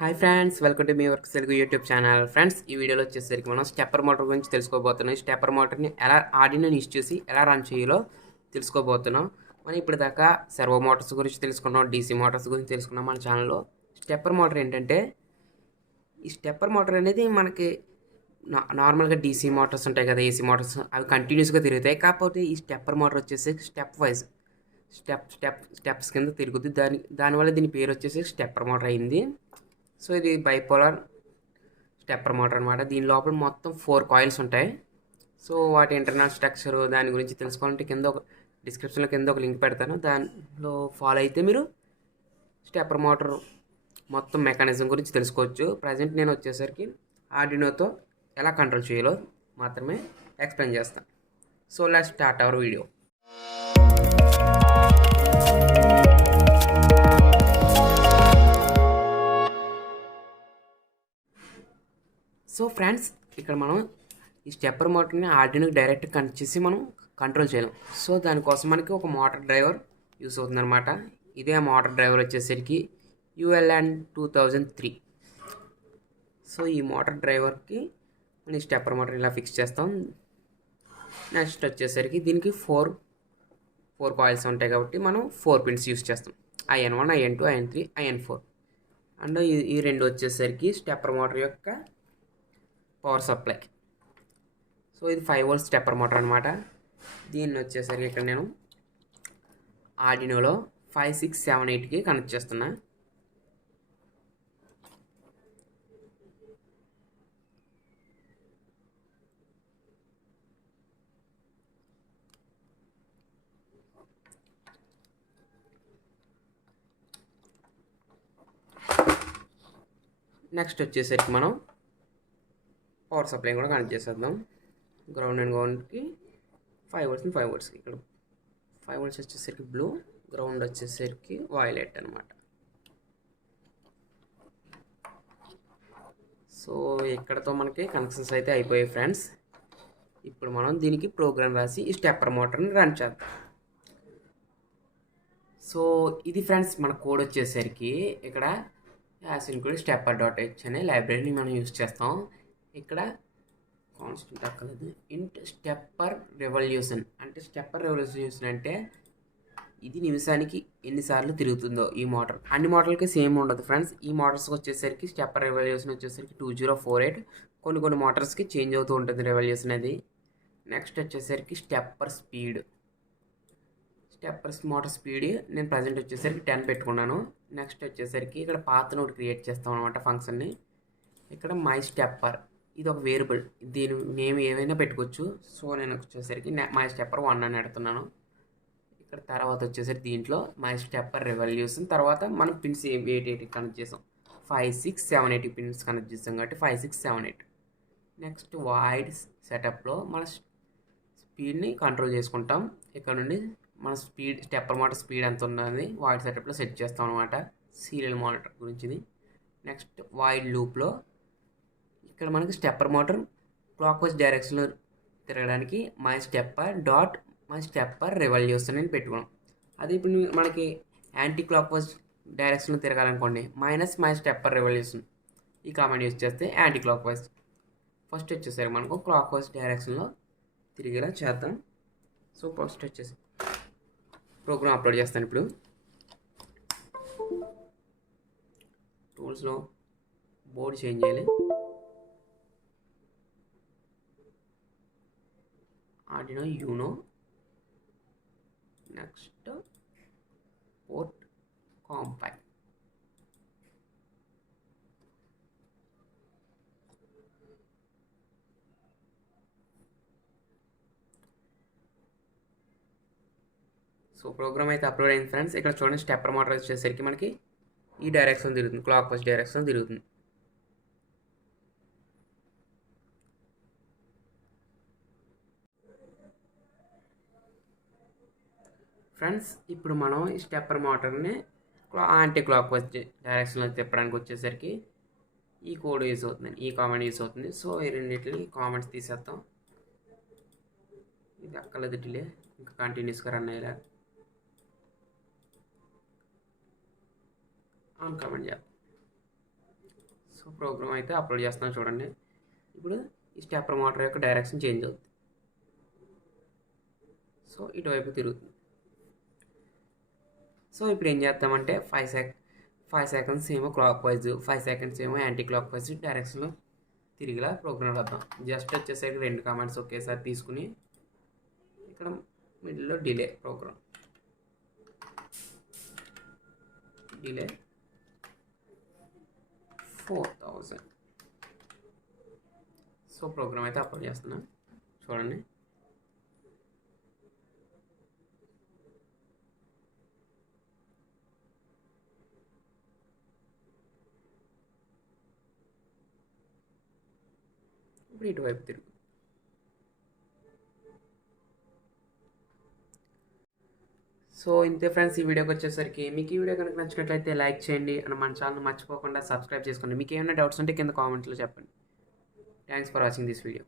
Hi friends, welcome to meworkstelugu YouTube channel. Friends, ఈ వీడియోలో వచ్చేసరికి మనం స్టెప్పర్ మోటార్ గురించి తెలుసుకోబోతున్నాం. స్టెప్పర్ మోటార్ని ఎలా ఆర్డినోని యూస్ చేసి ఎలా రన్ చేయాలో తెలుసుకోబోతున్నాం. మనం ఇప్పుడు దాకా సర్వో మోటార్స్ గురించి తెలుసుకున్నాం, డీసీ మోటార్స్ గురించి తెలుసుకున్నాం మన ఛానల్లో. స్టెప్పర్ మోటార్ ఏంటంటే, ఈ స్టెప్పర్ మోటార్ అనేది మనకి నార్మల్గా డీసీ మోటార్స్ ఉంటాయి కదా, ఏసీ మోటార్స్, అవి కంటిన్యూస్గా తిరుగుతాయి. కాకపోతే ఈ స్టెప్పర్ మోటార్ వచ్చేసి స్టెప్ వైజ్ స్టెప్స్ కింద తిరుగుతుంది. దానివల్ల దీని పేరు వచ్చేసి స్టెప్పర్ మోటార్ అయింది. సో ఇది బైపోలార్ స్టెప్పర్ మోటార్ అనమాట. దీని లోపల మొత్తం 4 కాయిల్స్ ఉంటాయి. సో వాటి ఇంటర్నల్ స్ట్రక్చర్ దాని గురించి తెలుసుకోవాలంటే కింద ఒక డిస్క్రిప్షన్లో కింద ఒక లింక్ పెడతాను, దానిలో ఫాలో అయితే మీరు స్టెప్పర్ మోటార్ మొత్తం మెకానిజం గురించి తెలుసుకోవచ్చు. ప్రజెంట్ నేను వచ్చేసరికి ఆర్డినోతో ఎలా కంట్రోల్ చేయాలో మాత్రమే ఎక్స్ప్లెయిన్ చేస్తాను. So let's start our video. So friends, ఇక్కడ మనం ఈ స్టెప్పర్ మోటార్ని ఆర్డినోకి డైరెక్ట్ కనెక్ట్ చేసి మనం కంట్రోల్ చేయలేం. సో దానికోసం మనకి ఒక మోటార్ డ్రైవర్ యూస్ అవుతుంది అనమాట. ఇదే మోటార్ డ్రైవర్ వచ్చేసరికి ULN 2003. సో ఈ మోటార్ డ్రైవర్కి మనం స్టెప్పర్ మోటార్ ఇలా ఫిక్స్ చేస్తాం. నెక్స్ట్ వచ్చేసరికి దీనికి ఫోర్ కాయిల్స్ ఉంటాయి కాబట్టి మనం 4 పిన్స్ యూస్ చేస్తాం. IN1, IN2, IN3, IN4. And ఈ రెండు వచ్చేసరికి స్టెప్పర్ మోటార్ యొక్క పవర్ సప్లై. సో ఇది 5 వోల్ట్ స్టెప్పర్ మోటార్ అనమాట. దీన్ని వచ్చేసరికి ఇక్కడ నేను ఆర్డినోలో 5, 6, 7, 8కి కనెక్ట్ చేస్తున్నా. నెక్స్ట్ వచ్చేసరికి మనం పవర్ సప్లై కూడా కనెక్ట్ చేసేద్దాం. గ్రౌండ్ అండ్ గ్రౌండ్కి 5 వోల్ట్స్ అండ్ 5 వోల్ట్స్కి. ఇక్కడ 5 వోల్ట్స్ వచ్చేసరికి బ్లూ, గ్రౌండ్ వచ్చేసరికి వైలెట్ అనమాట. సో ఇక్కడతో మనకి కనెక్షన్స్ అయితే అయిపోయాయి ఫ్రెండ్స్. ఇప్పుడు మనం దీనికి ప్రోగ్రామ్ రాసి ఈ స్టెప్పర్ మోటార్ని రన్ చేద్దాం. సో ఇది ఫ్రెండ్స్ మన కోడ్ వచ్చేసరికి ఇక్కడ యాసిన్క్లూడ్ stepper.h అనే లైబ్రరీని మనం యూజ్ చేస్తాం. ఇక్కడ కాన్స్టెంట్ అక్కర్లేదు, ఇంట్ స్టెప్పర్ రెవల్యూషన్. అంటే స్టెప్పర్ రెవల్యూషన్ అంటే ఇది నిమిషానికి ఎన్నిసార్లు తిరుగుతుందో ఈ మోటార్. అన్ని మోటార్లకి సేమ్ ఉండదు ఫ్రెండ్స్. ఈ మోటార్స్కి వచ్చేసరికి స్టెప్పర్ రెవల్యూషన్ వచ్చేసరికి 2048. కొన్ని మోటార్స్కి చేంజ్ అవుతూ ఉంటుంది రెవల్యూషన్ అది. నెక్స్ట్ వచ్చేసరికి స్టెప్పర్ మోటార్ స్పీడ్ నేను ప్రజెంట్ వచ్చేసరికి 10 పెట్టుకున్నాను. నెక్స్ట్ వచ్చేసరికి ఇక్కడ పాత నోట్ క్రియేట్ చేస్తాం అనమాట ఫంక్షన్ని. ఇక్కడ మై స్టెప్పర్, ఇది ఒక వేరియబుల్, దీని నేమ్ ఏమైనా పెట్టుకోవచ్చు. సో నేను వచ్చేసరికి మై స్టెప్పర్ 1 అని పెడుతున్నాను. ఇక్కడ తర్వాత వచ్చేసరికి దీంట్లో మై స్టెప్పర్ రెవల్యూషన్ తర్వాత మనం పిన్స్ 8 కనెక్ట్ చేసాం. 5, 6, 7, 8 పిన్స్ కనెక్ట్ చేసాం కాబట్టి 5, 6, 7, 8. నెక్స్ట్ వాయిడ్ సెటప్లో మన స్పీడ్ని కంట్రోల్ చేసుకుంటాం. ఇక్కడ నుండి మన స్టెప్పర్ మోటార్ స్పీడ్ ఎంత ఉన్నది వాయిడ్ సెటప్లో సెట్ చేస్తాం అనమాట. సీరియల్ మానిటర్ గురించి. నెక్స్ట్ వాయిడ్ లూప్లో ఇక్కడ మనకి స్టెప్పర్ మోటార్ క్లాక్ వైజ్ డైరెక్షన్లో తిరగడానికి మై స్టెప్పర్ రెవల్యూషన్ అని పెట్టుకున్నాం. అది ఇప్పుడు మనకి యాంటీ క్లాక్ వైజ్ డైరెక్షన్లో తిరగాలనుకోండి, మై స్టెప్పర్ రెవల్యూషన్ ఈ కామెంట్ యూజ్ చేస్తే యాంటీ క్లాక్ వైజ్. ఫస్ట్ వచ్చేసరికి మనకు క్లాక్ వైజ్ డైరెక్షన్లో తిరిగేలా చేద్దాం. సో ఫస్ట్ వచ్చేసి ప్రోగ్రామ్ అప్లోడ్ చేస్తాను. ఇప్పుడు టూల్స్లో బోర్డ్ చేంజ్ చేయాలి. ఆర్డినో యూనో, నెక్స్ట్ పోర్ట్ కాంపై. సో ప్రోగ్రామ్ అయితే అప్లోడ్ అయింది ఫ్రెండ్స్. ఇక్కడ చూడండి, స్టెప్పర్ మోటార్ వచ్చేసరికి మనకి ఈ డైరెక్షన్ తిరుగుతుంది, క్లాక్ వైజ్ డైరెక్షన్ తిరుగుతుంది. ఫ్రెండ్స్, ఇప్పుడు మనం ఈ స్టెప్పర్ మోటార్ని యాంటీ క్లాక్ వైజ్ డైరెక్షన్లో తిప్పడానికి వచ్చేసరికి ఈ కోడ్ యూస్ అవుతుంది, ఈ కామెంట్ యూస్ అవుతుంది. సో ఈ రెండింటిని కామెంట్స్ తీసేస్తాం. ఇది అక్కర్లేదు, డిలే ఇంకా కంటిన్యూస్గా రన్ అయ్యేలా ఆన్ కామెంట్ చేద్దాం. సో ప్రోగ్రామ్ అయితే అప్లోడ్ చేస్తున్నాను చూడండి. ఇప్పుడు ఈ స్టెప్పర్ మోటార్ యొక్క డైరెక్షన్ చేంజ్ అవుతుంది. సో ఇటువైపు తిరుగుతుంది. సో ఇప్పుడు ఏం చేద్దామంటే 5 సెకండ్స్ ఏమో క్లాక్ వైజ్, 5 సెకండ్స్ ఏమో యాంటీ క్లాక్ వైజ్ డైరెక్షన్లో తిరిగిలా ప్రోగ్రామ్ రాద్దాం. జస్ట్ వచ్చేసరికి 2 కమాండ్స్ ఒకేసారి తీసుకుని ఇక్కడ మిడిల్లో delay program delay 4000. So program అయితే అప్లోడ్ చేస్తున్నా చూడండి. ఇప్పుడు ఇటువైపు తిరుగు. సో ఇంతే ఫ్రెండ్స్, ఈ వీడియోకి వచ్చేసరికి మీకు ఈ వీడియో కనుక నచ్చినట్లయితే లైక్ చేయండి అండ్ మన ఛానల్ మర్చిపోకుండా సబ్స్క్రైబ్ చేసుకోండి. మీకు ఏమైనా డౌట్స్ ఉంటే కింద కామెంట్లో చెప్పండి. Thanks for watching this video.